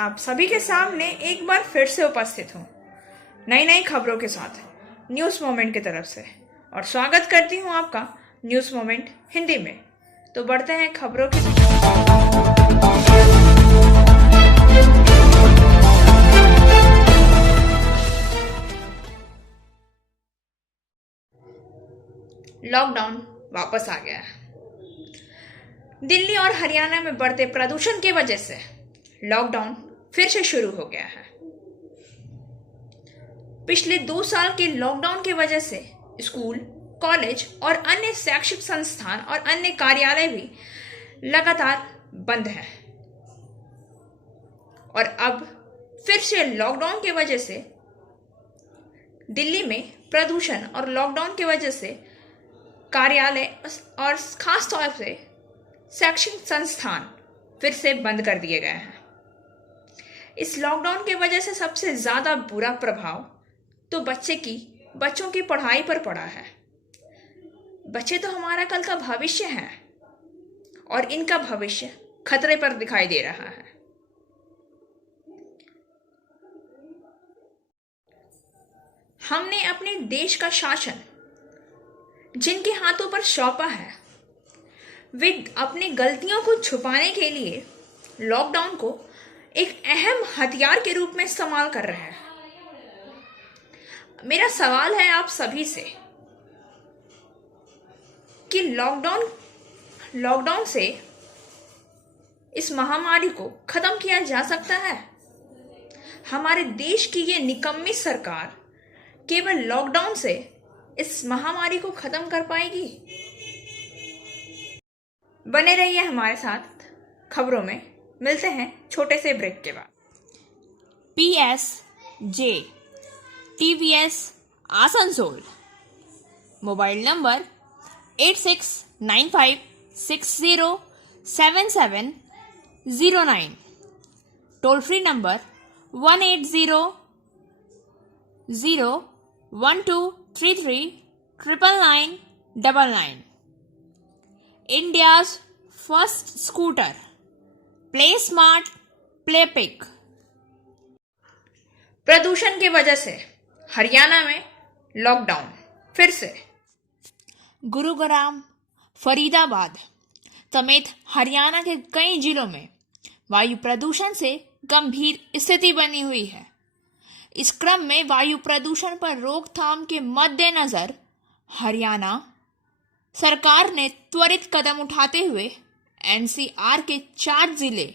आप सभी के सामने एक बार फिर से उपस्थित हूँ नई नई खबरों के साथ न्यूज़ मोमेंट की तरफ से। और स्वागत करती हूँ आपका न्यूज़ मोमेंट हिंदी में। तो बढ़ते हैं खबरों की। लॉकडाउन वापस आ गया है। दिल्ली और हरियाणा में बढ़ते प्रदूषण की वजह से लॉकडाउन फिर से शुरू हो गया है। पिछले 2 साल के लॉकडाउन की वजह से स्कूल, कॉलेज और अन्य शैक्षिक संस्थान और अन्य कार्यालय भी लगातार बंद हैं। और अब फिर से लॉकडाउन की वजह से दिल्ली में प्रदूषण और लॉकडाउन की वजह से कार्यालय और खास तौर से शैक्षिक संस्थान फिर से बंद कर दिए गए हैं। इस लॉकडाउन की वजह से सबसे ज्यादा बुरा प्रभाव तो बच्चों की पढ़ाई पर पड़ा है। बच्चे तो हमारा कल का भविष्य हैं और इनका भविष्य खतरे पर दिखाई दे रहा है। हमने अपने देश का शासन जिनके हाथों पर सौंपा है, वे अपनी गलतियों को छुपाने के लिए लॉकडाउन को एक अहम हथियार के रूप में इस्तेमाल कर रहे हैं। मेरा सवाल है आप सभी से कि लॉकडाउन से इस महामारी को खत्म किया जा सकता है? हमारे देश की ये निकम्मी सरकार केवल लॉकडाउन से इस महामारी को खत्म कर पाएगी? बने रहिए हमारे साथ खबरों में। मिलते हैं छोटे से ब्रेक के बाद। PSJ TVS Asansol, mobile number 8695607709, toll free number 1800123399999। India's first scooter, play smart play pick. प्रदूषण की वजह से हरियाणा में लॉकडाउन फिर से। गुरुग्राम, फरीदाबाद समेत हरियाणा के कई जिलों में वायु प्रदूषण से गंभीर स्थिति बनी हुई है। इस क्रम में वायु प्रदूषण पर रोकथाम के मद्देनजर हरियाणा सरकार ने त्वरित कदम उठाते हुए NCR के 4 जिले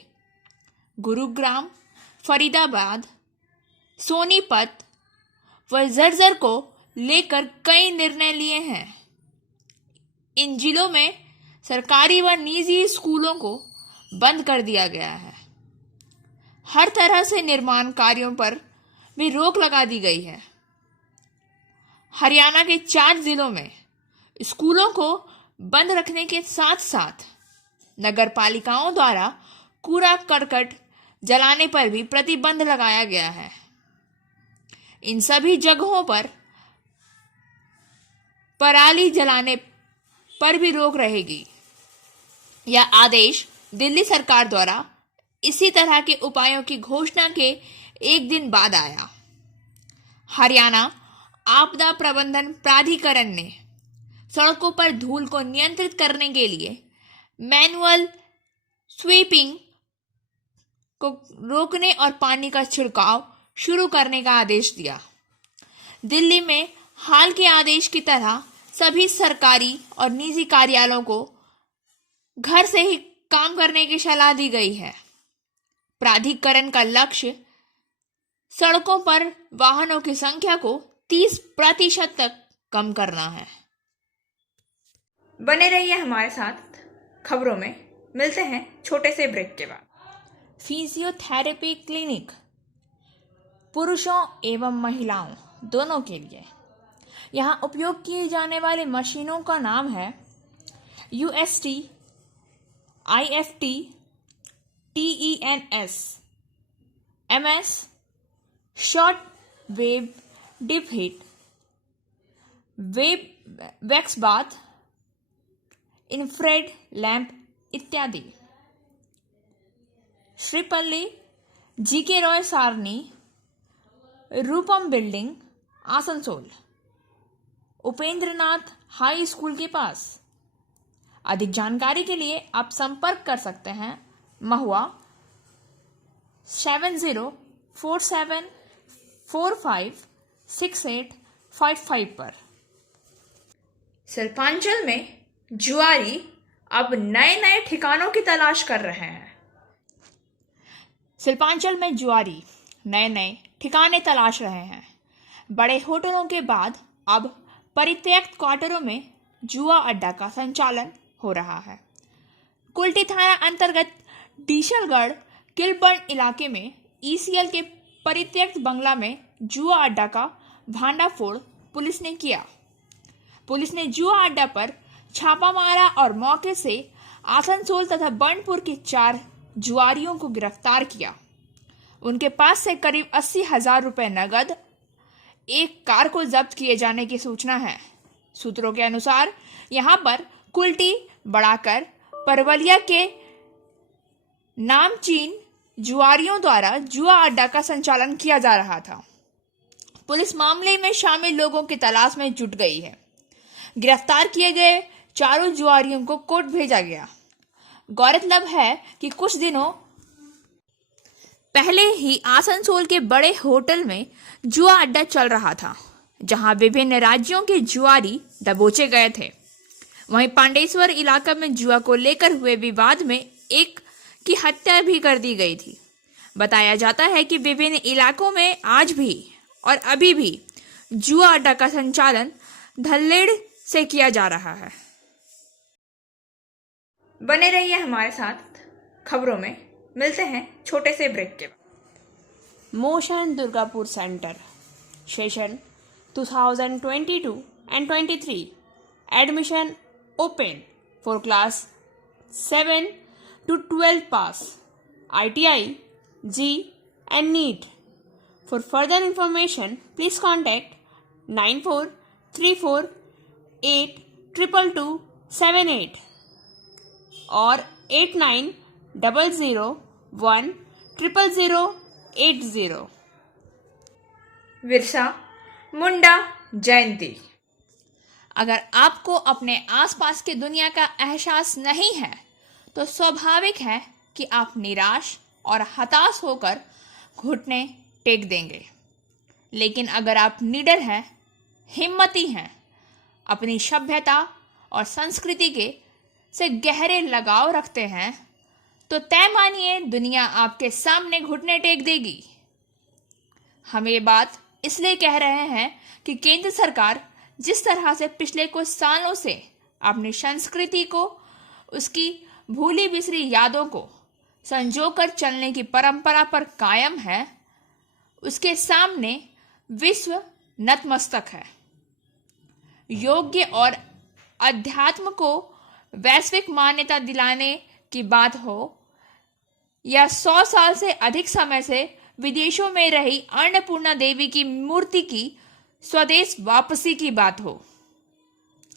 गुरुग्राम, फरीदाबाद, सोनीपत व झज्जर को लेकर कई निर्णय लिए हैं। इन जिलों में सरकारी व निजी स्कूलों को बंद कर दिया गया है। हर तरह से निर्माण कार्यों पर भी रोक लगा दी गई है। हरियाणा के 4 जिलों में स्कूलों को बंद रखने के साथ साथ नगर पालिकाओं द्वारा कूड़ा करकट जलाने पर भी प्रतिबंध लगाया गया है। इन सभी जगहों पर पराली जलाने पर भी रोक रहेगी। यह आदेश दिल्ली सरकार द्वारा इसी तरह के उपायों की घोषणा के एक दिन बाद आया। हरियाणा आपदा प्रबंधन प्राधिकरण ने सड़कों पर धूल को नियंत्रित करने के लिए मैनुअल स्वीपिंग को रोकने और पानी का छिड़काव शुरू करने का आदेश दिया। दिल्ली में हाल के आदेश की तरह सभी सरकारी और निजी कार्यालयों को घर से ही काम करने की सलाह दी गई है। प्राधिकरण का लक्ष्य सड़कों पर वाहनों की संख्या को 30% तक कम करना है। बने रहिए हमारे साथ खबरों में। मिलते हैं छोटे से ब्रेक के बाद। फिजियोथेरेपी क्लिनिक पुरुषों एवं महिलाओं दोनों के लिए। यहाँ उपयोग की जाने वाली मशीनों का नाम है UST, IFT, TENS, MS, short wave deep heat, वेब वैक्स बाथ, इंफ्रेड लैंप इत्यादि। Shripalli GK Roy Sarani, Rupam building, Asansol, Upendranath high school के पास। अधिक जानकारी के लिए आप संपर्क कर सकते हैं महुआ 7047456855 पर। शिल्पांचल में जुआरी अब नए नए ठिकानों की तलाश कर रहे हैं। शिल्पांचल में जुआरी नए नए ठिकाने तलाश रहे हैं। बड़े होटलों के बाद अब परित्यक्त क्वार्टरों में जुआ अड्डा का संचालन हो रहा है। कुल्टी थाना अंतर्गत डीशलगढ़ किलबर्न इलाके में ईसीएल के परित्यक्त बंगला में जुआ अड्डा का भांडाफोड़ पुलिस ने किया। पुलिस ने जुआ अड्डा पर छापा मारा और मौके से आसनसोल तथा बर्नपुर के 4 जुआरियों को गिरफ्तार किया। उनके पास से करीब 80,000 रुपए नगद, एक कार को जब्त किए जाने की सूचना है। सूत्रों के अनुसार यहां पर कुल्टी, बड़ाकर, परवलिया के नामचीन जुआरियों द्वारा जुआ अड्डा का संचालन किया जा रहा था। पुलिस मामले में शामिल लोगों की तलाश में जुट गई है। गिरफ्तार किए गए 4 जुआरियों को कोर्ट भेजा गया। गौरतलब है कि कुछ दिनों पहले ही आसनसोल के बड़े होटल में जुआ अड्डा चल रहा था, जहां विभिन्न राज्यों के जुआरी दबोचे गए थे। वहीं पांडेश्वर इलाका में जुआ को लेकर हुए विवाद में एक की हत्या भी कर दी गई थी। बताया जाता है कि विभिन्न इलाकों में आज भी और अभी भी जुआ अड्डा का संचालन धल्लेड़ से किया जा रहा है। बने रहिए हमारे साथ खबरों में। मिलते हैं छोटे से ब्रेक के बाद। Motion Durgapur centre session 2022 and 23 admission open for class 7 to 12 pass, ITI, G and NEET. For further information, please contact 9434822278 or 8900010080. Birsa Munda जयंती। अगर आपको अपने आसपास की दुनिया का एहसास नहीं है तो स्वाभाविक है कि आप निराश और हताश होकर घुटने टेक देंगे। लेकिन अगर आप निडर हैं, हिम्मती हैं, अपनी सभ्यता और संस्कृति के से गहरे लगाव रखते हैं, तो तय मानिए दुनिया आपके सामने घुटने टेक देगी। हम ये बात इसलिए कह रहे हैं कि केंद्र सरकार जिस तरह से पिछले कुछ सालों से अपनी संस्कृति को, उसकी भूली बिसरी यादों को संजोकर चलने की परंपरा पर कायम है, उसके सामने विश्व नतमस्तक है। योग्य और अध्यात्म को वैश्विक मान्यता दिलाने की बात हो या 100 साल से अधिक समय से विदेशों में रही अन्नपूर्णा देवी की मूर्ति की स्वदेश वापसी की बात हो,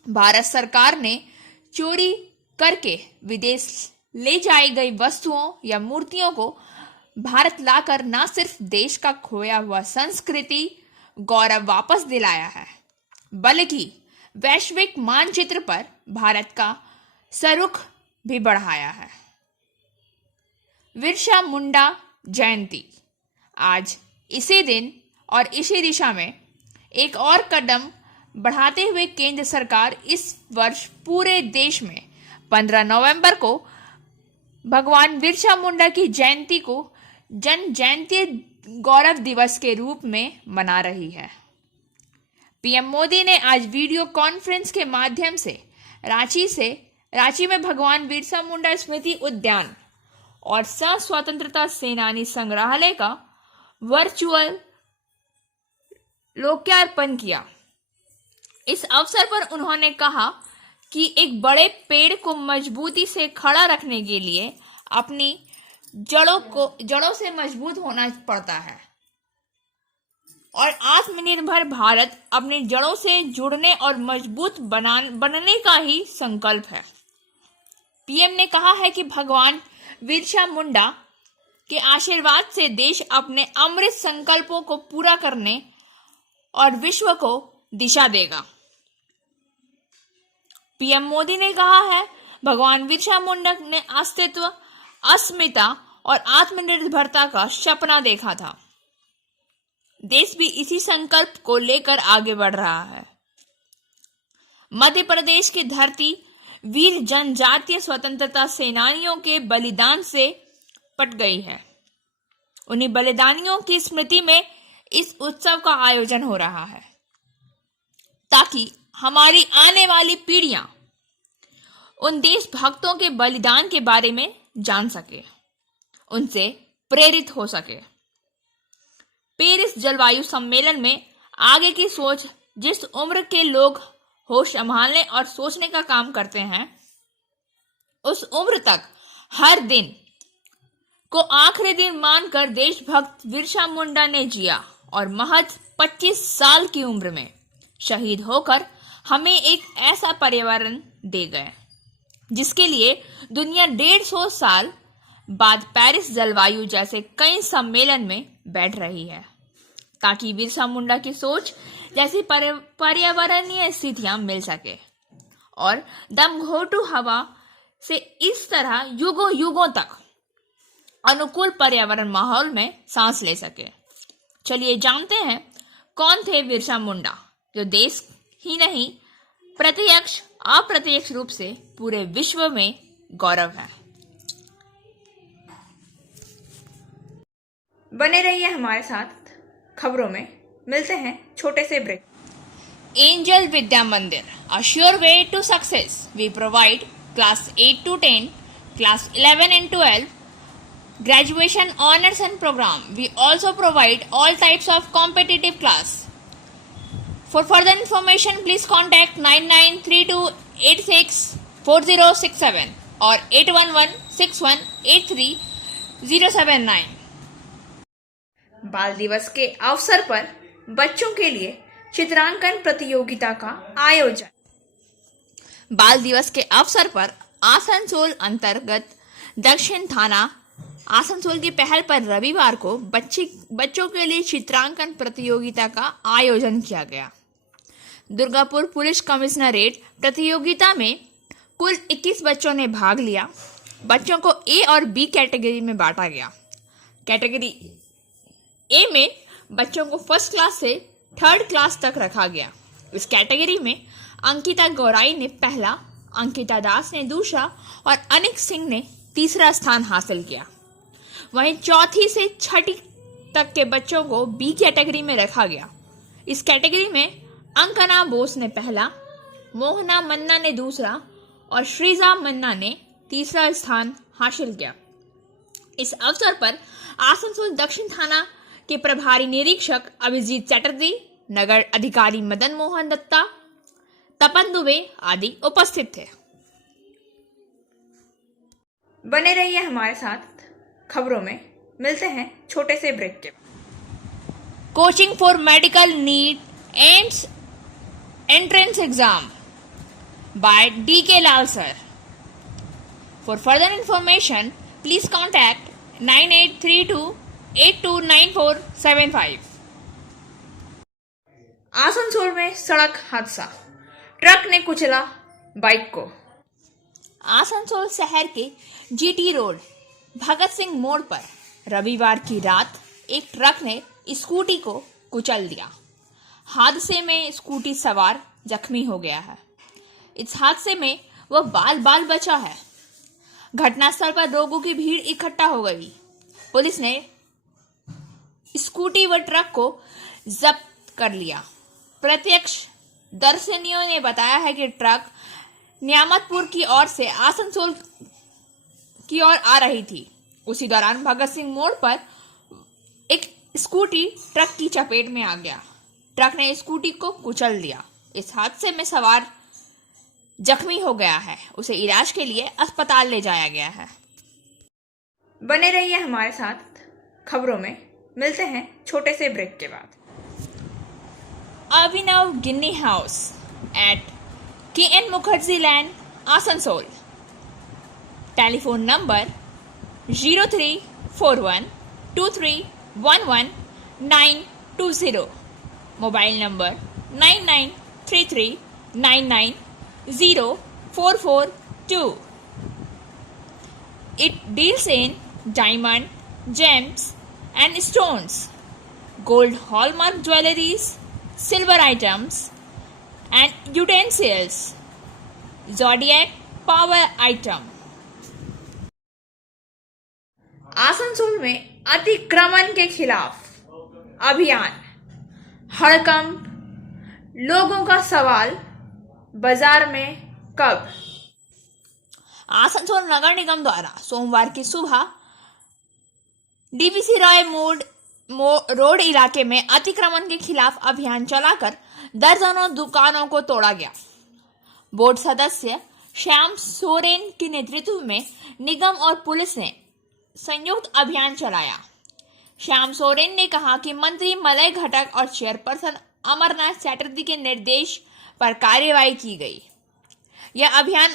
भारत सरकार ने चोरी करके विदेश ले जाई गई वस्तुओं या मूर्तियों को भारत लाकर न सिर्फ देश का खोया हुआ संस्कृति गौरव वापस दिलाया है, बल्कि वैश्विक मानचित्र पर भारत का सरुख भी बढ़ाया है। बिरसा मुंडा जयंती आज इसी दिन और इसी दिशा में एक और कदम बढ़ाते हुए केंद्र सरकार इस वर्ष पूरे देश में 15 नवंबर को भगवान बिरसा मुंडा की जयंती को जन जयंती गौरव दिवस के रूप में मना रही है। पीएम मोदी ने आज वीडियो कॉन्फ्रेंस के माध्यम से रांची में भगवान बिरसा मुंडा स्मृति उद्यान और स्वतंत्रता सेनानी संग्रहालय का वर्चुअल लोकार्पण किया। इस अवसर पर उन्होंने कहा कि एक बड़े पेड़ को मजबूती से खड़ा रखने के लिए अपनी जड़ों से मजबूत होना पड़ता है और आत्मनिर्भर भारत अपनी जड़ों से जुड़ने और मजबूत बनने का ही संकल्प है। पीएम ने कहा है कि भगवान बिरसा मुंडा के आशीर्वाद से देश अपने अमृत संकल्पों को पूरा करने और विश्व को दिशा देगा। पीएम मोदी ने कहा है, भगवान बिरसा मुंडा ने अस्तित्व, अस्मिता और आत्मनिर्भरता का सपना देखा था। देश भी इसी संकल्प को लेकर आगे बढ़ रहा है। मध्य प्रदेश की धरती वीर जनजातीय स्वतंत्रता सेनानियों के बलिदान से पट गई है। उन्हीं बलिदानियों की स्मृति में इस उत्सव का आयोजन हो रहा है, ताकि हमारी आने वाली पीढ़ियां उन देशभक्तों के बलिदान के बारे में जान सके, उनसे प्रेरित हो सके। पेरिस जलवायु सम्मेलन में आगे की सोच, जिस उम्र के लोग होश संभालने और सोचने का काम करते हैं, उस उम्र तक हर दिन को आखिरी दिन मानकर देशभक्त बिरसा मुंडा ने जिया और महज 25 साल की उम्र में शहीद होकर हमें एक ऐसा पर्यावरण दे गए, जिसके लिए दुनिया 150 साल बाद पेरिस जलवायु जैसे कई सम्मेलन में बैठ रही है, ताकि बिरसा मुंडा की सोच जैसी पर्यावरणीय स्थितियां मिल सके और दमघोटू हवा से इस तरह युगों युगों तक अनुकूल पर्यावरण माहौल में सांस ले सके। चलिए जानते हैं कौन थे बिरसा मुंडा, जो देश ही नहीं प्रत्यक्ष अप्रत्यक्ष रूप से पूरे विश्व में गौरव है। बने रहिए हमारे साथ खबरों में। मिलते हैं छोटे से ब्रेक। एंजल विद्या मंदिर, a sure way to success. We provide class 8 to 10, class 11 and 12, graduation honors and program. We also provide all types of competitive class. For further information, please contact 9932864067 or 8116183079. बाल दिवस के अवसर पर बच्चों के लिए चित्रांकन प्रतियोगिता का आयोजन। बाल दिवस के अवसर पर आसनसोल अंतर्गत दक्षिण थाना आसनसोल की पहल पर रविवार को बच्चों के लिए चित्रांकन प्रतियोगिता का आयोजन किया गया। दुर्गापुर पुलिस कमिश्नरेट प्रतियोगिता में कुल 21 बच्चों ने भाग लिया। बच्चों को ए और बी कैटेगरी में बांटा गया। कैटेगरी ए में बच्चों को फर्स्ट क्लास से थर्ड क्लास तक रखा गया। इस कैटेगरी में अंकिता गौराई ने पहला, अंकिता दास ने दूसरा और अनिक सिंह ने तीसरा स्थान हासिल किया। वहीं चौथी से छठी तक के बच्चों को बी कैटेगरी में रखा गया। इस कैटेगरी में अंकना बोस ने पहला, मोहना मन्ना ने दूसरा और श्रीजा मन्ना ने तीसरा स्थान हासिल किया। इस अवसर पर आसनसोल दक्षिण थाना के प्रभारी निरीक्षक अभिजीत चटर्जी, नगर अधिकारी मदन मोहन दत्ता, तपन दुबे आदि उपस्थित थे। बने रहिए हमारे साथ खबरों में। मिलते हैं छोटे से ब्रेक के। Coaching for medical NEET and entrance exam by D.K. Lal sir. For further information, please contact 9832829475. Asansol में सड़क हादसा, ट्रक ने कुचला बाइक को। आसनसोल शहर के GT रोड भगत सिंह मोड़ पर रविवार की रात एक ट्रक ने स्कूटी को कुचल दिया। हादसे में स्कूटी सवार जख्मी हो गया है। इस हादसे में वह बाल बचा है। घटनास्थल पर लोगों की भीड़ इकट्ठा हो गई। पुलिस ने स्कूटी व ट्रक को जब्त कर लिया। प्रत्यक्षदर्शियों ने बताया है कि ट्रक नियामतपुर की ओर से आसनसोल की ओर आ रही थी। उसी दौरान भगत सिंह मोड़ पर एक स्कूटी ट्रक की चपेट में आ गया। ट्रक ने स्कूटी को कुचल दिया। इस हादसे में सवार जख्मी हो गया है। उसे इलाज के लिए अस्पताल ले जाया गया है। बने रहिए हमारे साथ खबरों में। मिलते हैं छोटे से ब्रेक के बाद। Abhinav Ginni house at KN Mukherjee land, Asansol. Telephone number 412311 mobile number 9933990442. It deals in diamond, gems and stones, gold hallmark jewelries, silver items and utensils, zodiac power item. Asansol में अतिक्रमण के खिलाफ अभियान, हड़कंप, लोगों का सवाल, बाजार में कब? आसनसोल नगर निगम द्वारा सोमवार की सुबह डीवीसी रॉय रोड इलाके में अतिक्रमण के खिलाफ अभियान चलाकर दर्जनों दुकानों को तोड़ा गया। बोर्ड सदस्य श्याम सोरेन के नेतृत्व में निगम और पुलिस ने संयुक्त अभियान चलाया। श्याम सोरेन ने कहा कि मंत्री मलय घटक और चेयरपर्सन अमरनाथ चैटर्जी के निर्देश पर कार्यवाही की गई। यह अभियान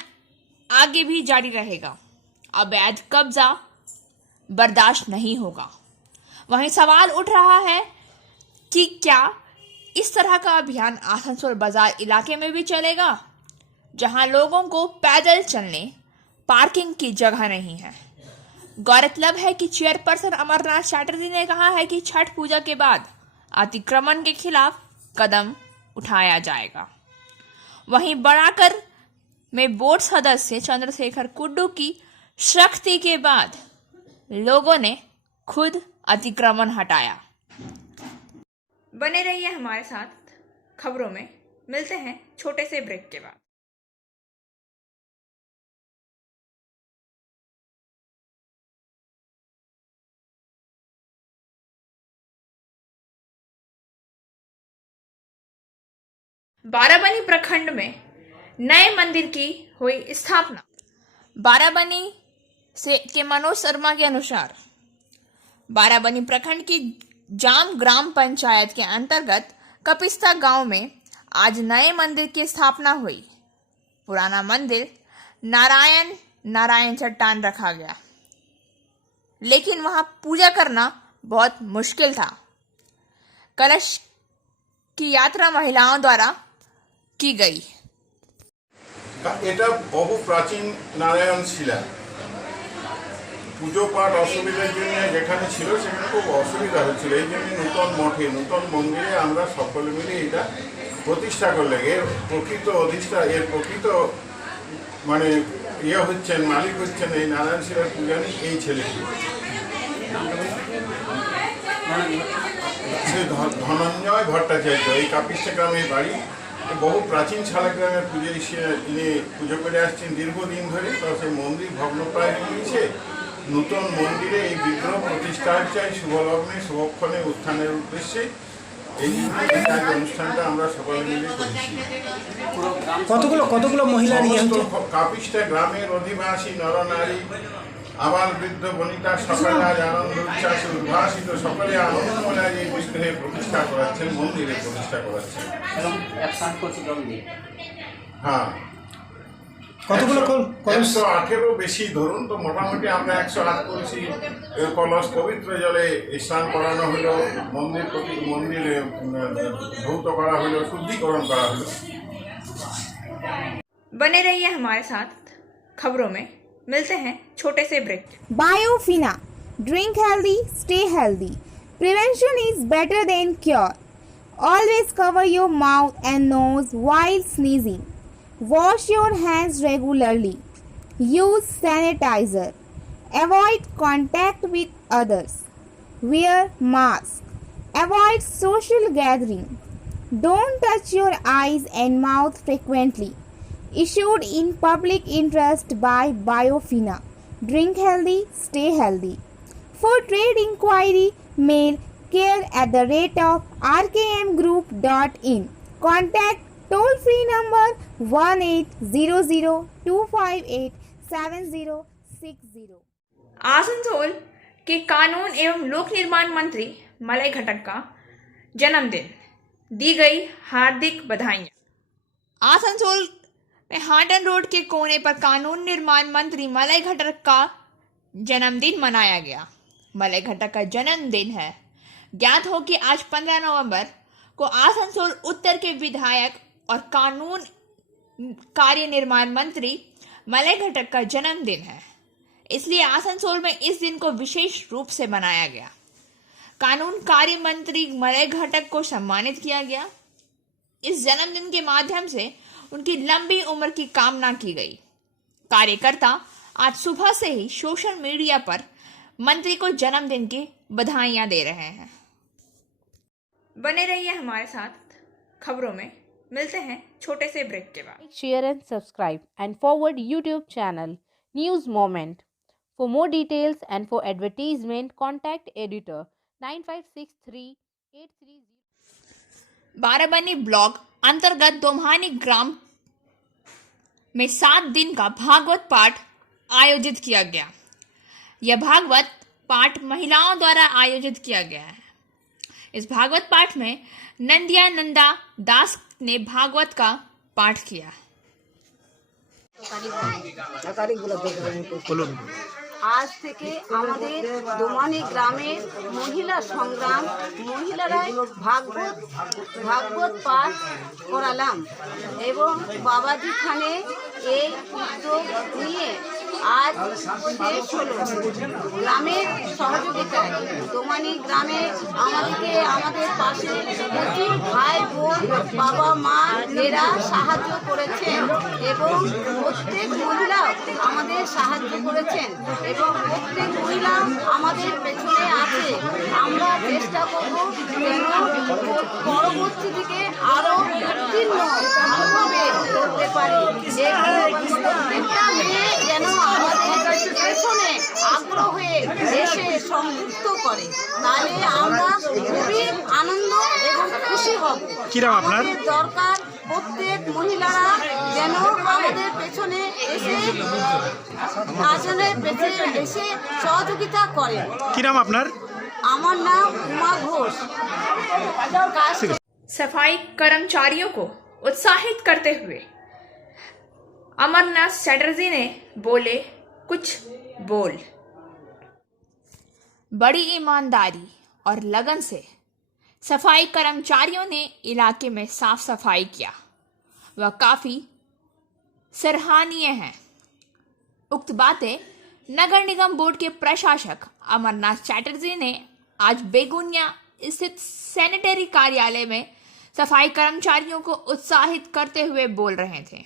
आगे भी जारी रहेगा। अवैध कब्जा बर्दाश्त नहीं होगा। वहीं सवाल उठ रहा है कि क्या इस तरह का अभियान आसनसोल बाजार इलाके में भी चलेगा, जहां लोगों को पैदल चलने पार्किंग की जगह नहीं है। गौरतलब है कि चेयरपर्सन अमरनाथ चैटर्जी ने कहा है कि छठ पूजा के बाद अतिक्रमण के खिलाफ कदम उठाया जाएगा। वहीं बड़ाकर में बोर्ड सदस्य चंद्रशेखर कुड्डू की सख्ती के बाद लोगों ने खुद अतिक्रमण हटाया। बने रहिए हमारे साथ खबरों में। मिलते हैं छोटे से ब्रेक के बाद। बाराबनी प्रखंड में नए मंदिर की हुई स्थापना। बाराबनी से के मनोज शर्मा के अनुसार बाराबनी प्रखंड की जाम ग्राम पंचायत के अंतर्गत कपिस्ता गांव में आज नए मंदिर की स्थापना हुई। पुराना मंदिर नारायण चट्टान रखा गया, लेकिन वहां पूजा करना बहुत मुश्किल था। कलश की यात्रा महिलाओं द्वारा की गई। এটা বহু প্রাচীন নারায়ণ শিলা। পুজো পাঠ অসুবিধার জন্য যেখানে ছিল সেখানে খুব অসুবিধা হচ্ছিল। এই জন্য নূতন মঠে নূতন মন্দিরে আমরা সকলে মিলে এটা প্রতিষ্ঠা করলে এর প্রকৃত মানে হচ্ছেন মালিক হচ্ছেন এই নারায়ণ শিলার পূজারী এই ছেলেটি, ধনঞ্জয় ভট্টাচার্য। এই কাপিস্তা গ্রামের বাড়ি। বহু প্রাচীন শালাগ্রামের পুজোরী তিনি পুজো করে আসছেন দীর্ঘদিন ধরে। তো সেই মন্দির ভগ্নপ্রায় গিয়েছে। নূতন মন্দিরে এই বিগ্রহ প্রতিষ্ঠা চাই শুভলগ্নে শুভক্ষণে উত্থানের উদ্দেশ্যে। এই অনুষ্ঠানটা আমরা সকলে মিলে করেছি। কতগুলো মহিলা নিয়ে কাপিস্তা গ্রামের অধিবাসী নরনারী আবার বৃদ্ধ বনিতা সকলে আজ আনন্দ উচ্ছ্বাসে উদ্ভাসিত, সকলে আনন্দময় এই বিগ্রহে প্রতিষ্ঠা করাচ্ছেন, মন্দিরে প্রতিষ্ঠা করাচ্ছেন। হ্যাঁ, কতগুলো 118 বেশি ধরুন, তো মোটামুটি আমরা 108 কলসি কলস পবিত্র জলে স্নান করানো হলো, মন্দিরে ধৌত করা হলো, শুদ্ধিকরণ করা হলো। बने रहिए हमारे साथ खबरों में। मिलते हैं छोटे से break. Biofina. Drink healthy, stay healthy. Prevention is better than cure. Always cover your mouth and nose while sneezing. Wash your hands regularly. Use sanitizer. Avoid contact with others. Wear mask. Avoid social gathering. Don't touch your eyes and mouth frequently. Issued in public interest by Biofina. Drink healthy, stay healthy. For trade inquiry, mail care@rkmgroup.in. Contact toll-free number 1800-258-7060. Asansol के कानून एवं लोक निर्माण मंत्री Malay घटक का जन्मदिन। दी गई हार्दिक बधाइयाँ। आसनसोल में हाटन रोड के कोने पर कानून निर्माण मंत्री मलय घटक का जन्मदिन मनाया गया। मलय घटक का जन्मदिन है। ज्ञात हो कि आज 15 नवंबर को आसनसोल उत्तर के विधायक और कानून कार्य निर्माण मंत्री मलय घटक का जन्मदिन है, इसलिए आसनसोल में इस दिन को विशेष रूप से मनाया गया। कानून कार्य मंत्री मलय घटक को सम्मानित किया गया। इस जन्मदिन के माध्यम से उनकी लंबी उम्र की कामना की गई। कार्यकर्ता आज सुबह से ही सोशल मीडिया पर मंत्री को जन्मदिन की बधाइयां दे रहे हैं। बने रहिए हमारे साथ खबरों में। मिलते हैं छोटे से ब्रेक के बाद। Like, share and subscribe and forward YouTube channel News Moment. For more details and for advertisement, contact editor 956383. Barabani block अंतर्गत दोम्हानी ग्राम में 7 दिन का भागवत पाठ आयोजित किया गया। यह भागवत पाठ महिलाओं द्वारा आयोजित किया गया है। इस भागवत पाठ में नंदिया नंदा दास ने भागवत का पाठ किया। আজ থেকে আমাদের দোমানি গ্রামের মহিলা সংগ্রাম মহিলারাই ভাগবত পাঠ করালাম এবং বাবাজি খানে এই উদ্যোগ নিয়ে আজ শেষ হলো। গ্রামের সহযোগিতায় দোমানি গ্রামে আমাদের পাশে প্রচুর ভাই বোন বাবা মা এরা সাহায্য করেছেন এবং প্রত্যেক মহিলাও আমাদের সাহায্য করেছেন এবং প্রত্যেক মহিলা আমাদের পেছনে আছে। আমরা চেষ্টা করব যেন পরবর্তী দিকে আরো উত্তীর্ণ ভাবে করতে পারি। প্রত্যেকটা মেয়ে যেন আমাদের পেছনে আগ্রহ হয়ে এসে সংযুক্ত করে, তাহলে আমরা খুবই আনন্দ এবং খুশি হব। আমাদের দরকার প্রত্যেক মহিলারা যেন আমাদের পেছনে এসে সহযোগিতা করে। কি নাম আপনার? আমার নাম উমা ঘোষ। सफाई कर्मचारियों को उत्साहित करते हुए अमरनाथ चटर्जी ने बोले कुछ बोल। बड़ी ईमानदारी और लगन से सफाई कर्मचारियों ने इलाके में साफ सफाई किया, वह काफी सराहनीय है। उक्त बातें नगर निगम बोर्ड के प्रशासक अमरनाथ चटर्जी ने आज बेगुनिया स्थित सैनिटरी कार्यालय में सफाई कर्मचारियों को उत्साहित करते हुए बोल रहे थे।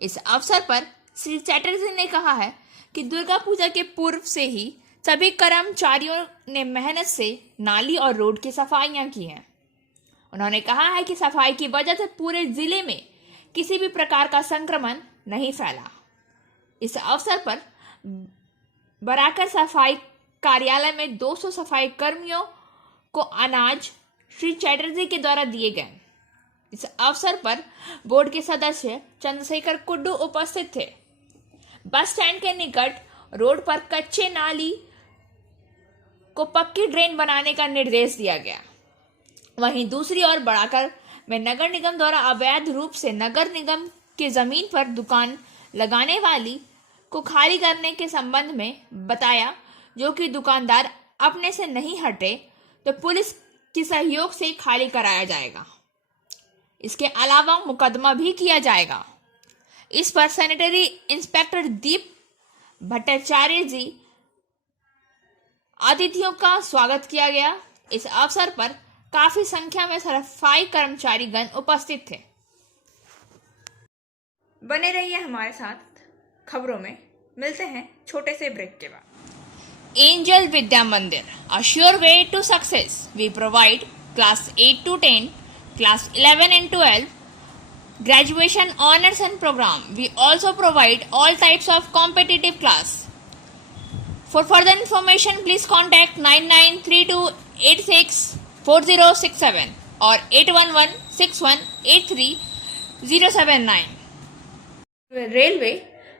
इस अवसर पर श्री चटर्जी ने कहा है कि दुर्गा पूजा के पूर्व से ही सभी कर्मचारियों ने मेहनत से नाली और रोड की सफाइयां की हैं। उन्होंने कहा है कि सफाई की वजह से पूरे जिले में किसी भी प्रकार का संक्रमण नहीं फैला। इस अवसर पर बराकर सफाई कार्यालय में 200 सफाई कर्मियों को अनाज श्री चटर्जी के द्वारा दिए गए। इस अवसर पर बोर्ड के सदस्य चंद्रशेखर कुड्डू उपस्थित थे। बस स्टैंड के निकट रोड पर कच्चे नाली को पक्की ड्रेन बनाने का निर्देश दिया गया। वहीं दूसरी ओर बराकर में नगर निगम द्वारा अवैध रूप से नगर निगम के जमीन पर दुकान लगाने वाली को खाली करने के संबंध में बताया, जो कि दुकानदार अपने से नहीं हटे तो पुलिस के सहयोग से खाली कराया जाएगा। इसके अलावा मुकदमा भी किया जाएगा। इस पर सैनिटरी इंस्पेक्टर दीप भट्टाचार्य जी अतिथियों का स्वागत किया गया। इस अवसर पर काफी संख्या में सफाई कर्मचारीगण उपस्थित थे। बने रहिए हमारे साथ खबरों में। मिलते हैं छोटे से ब्रेक के बाद। Angel Vidya Mandir, a sure way to success. We provide class 8 to 10, class 11 and 12, graduation honors and program. We also provide all types of competitive class. For further information, please contact 9932864067 or 8116183079. Railway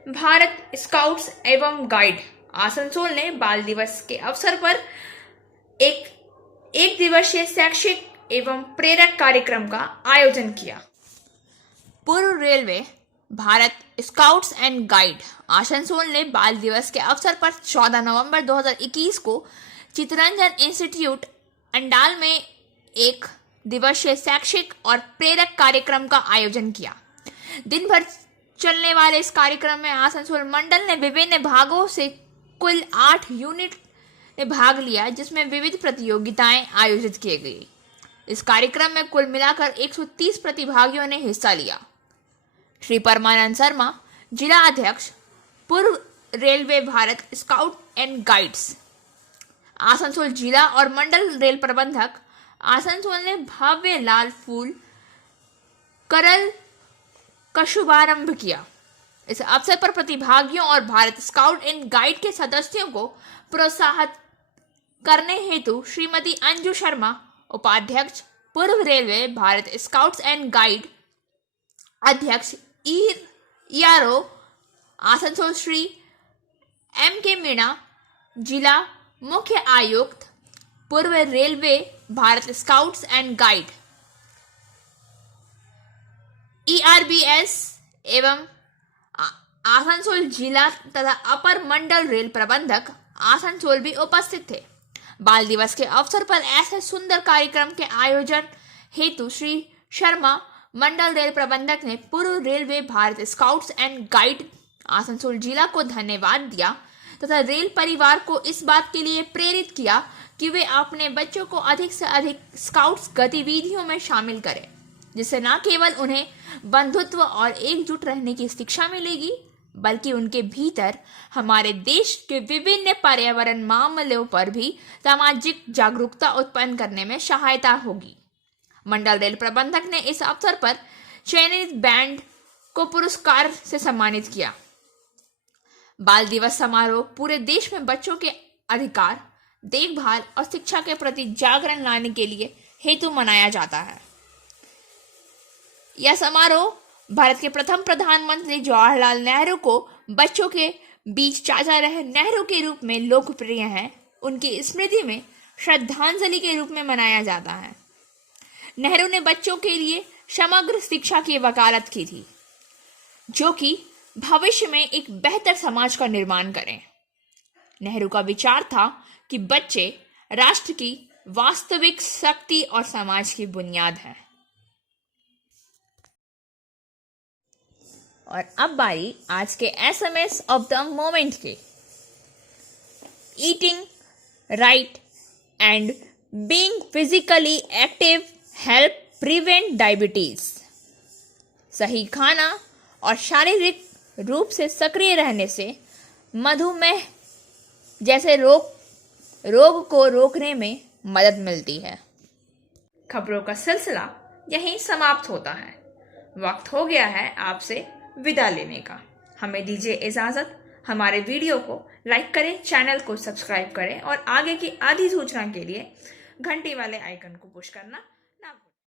Bharat scouts एवं guide Asansol ने बाल दिवस के अवसर पर एक दिवसीय शैक्षिक एवं प्रेरक कार्यक्रम का आयोजन किया। पूर्व railway Bharat scouts and guide Asansol ने बाल दिवस के अवसर पर 14 नवंबर 2021 को चित्तरंजन इंस्टीट्यूट अंडाल में एक दिवसीय शैक्षिक और प्रेरक कार्यक्रम का आयोजन किया। दिन भर चलने वाले इस कार्यक्रम में आसनसोल मंडल ने विभिन्न भागों से कुल 8 यूनिट ने भाग लिया, जिसमें विविध प्रतियोगिताएं आयोजित की गई। इस कार्यक्रम में कुल मिलाकर 130 प्रतिभागियों ने हिस्सा लिया। श्री परमानंद शर्मा, जिला अध्यक्ष, पूर्व railway Bharat scout and guides Asansol जिला और मंडल रेल प्रबंधक आसनसोल ने भव्य लाल फूल करल का शुभारंभ किया। इस अवसर पर प्रतिभागियों और भारत स्काउट एंड गाइड के सदस्यों को प्रोत्साहित करने हेतु श्रीमती अंजू शर्मा, उपाध्यक्ष, पूर्व railway Bharat scouts and guide अध्यक्ष ईआरओ आसनसोल, श्री M.K. मीणा, जिला मुख्य आयुक्त, पूर्व railway Bharat scouts and guide ERBS एवं आसनसोल जिला तथा अपर मंडल रेल प्रबंधक आसनसोल भी उपस्थित थे। बाल दिवस के अवसर पर ऐसे सुंदर कार्यक्रम के आयोजन हेतु श्री शर्मा, मंडल रेल प्रबंधक, ने पूर्व railway Bharat scouts and guide Asansol जिला को धन्यवाद दिया तथा रेल परिवार को इस बात के लिए प्रेरित किया कि वे अपने बच्चों को अधिक से अधिक स्काउट्स गतिविधियों में शामिल करें, जिससे न केवल उन्हें बंधुत्व और एकजुट रहने की शिक्षा मिलेगी, बल्कि उनके भीतर हमारे देश के विभिन्न पर्यावरण मामलों पर भी सामाजिक जागरूकता उत्पन्न करने में सहायता होगी। मंडल रेल प्रबंधक ने इस अवसर पर चयनित बैंड को पुरस्कार से सम्मानित किया। बाल दिवस समारोह पूरे देश में बच्चों के अधिकार, देखभाल और शिक्षा के प्रति जागरण लाने के लिए हेतु मनाया जाता है। यह समारोह भारत के प्रथम प्रधानमंत्री जवाहरलाल नेहरू को बच्चों के बीच चाचा रहे नेहरू के रूप में लोकप्रिय है, उनकी स्मृति में श्रद्धांजलि के रूप में मनाया जाता है। नेहरू ने बच्चों के लिए समग्र शिक्षा की वकालत की थी, जो कि भविष्य में एक बेहतर समाज का निर्माण करें। नेहरू का विचार था कि बच्चे राष्ट्र की वास्तविक शक्ति और समाज की बुनियाद हैं। और अब बारी आज के SMS ऑफ द मोमेंट के। Eating right and being physically active help prevent diabetes. सही खाना और शारीरिक रूप से सक्रिय रहने से मधुमेह जैसे रोग को रोकने में मदद मिलती है। खबरों का सिलसिला यहीं समाप्त होता है। वक्त हो गया है आपसे विदा लेने का। हमें दीजिए इजाजत। हमारे वीडियो को लाइक करें, चैनल को सब्सक्राइब करें और आगे की आधी सूचना के लिए घंटी वाले आइकन को पुश करना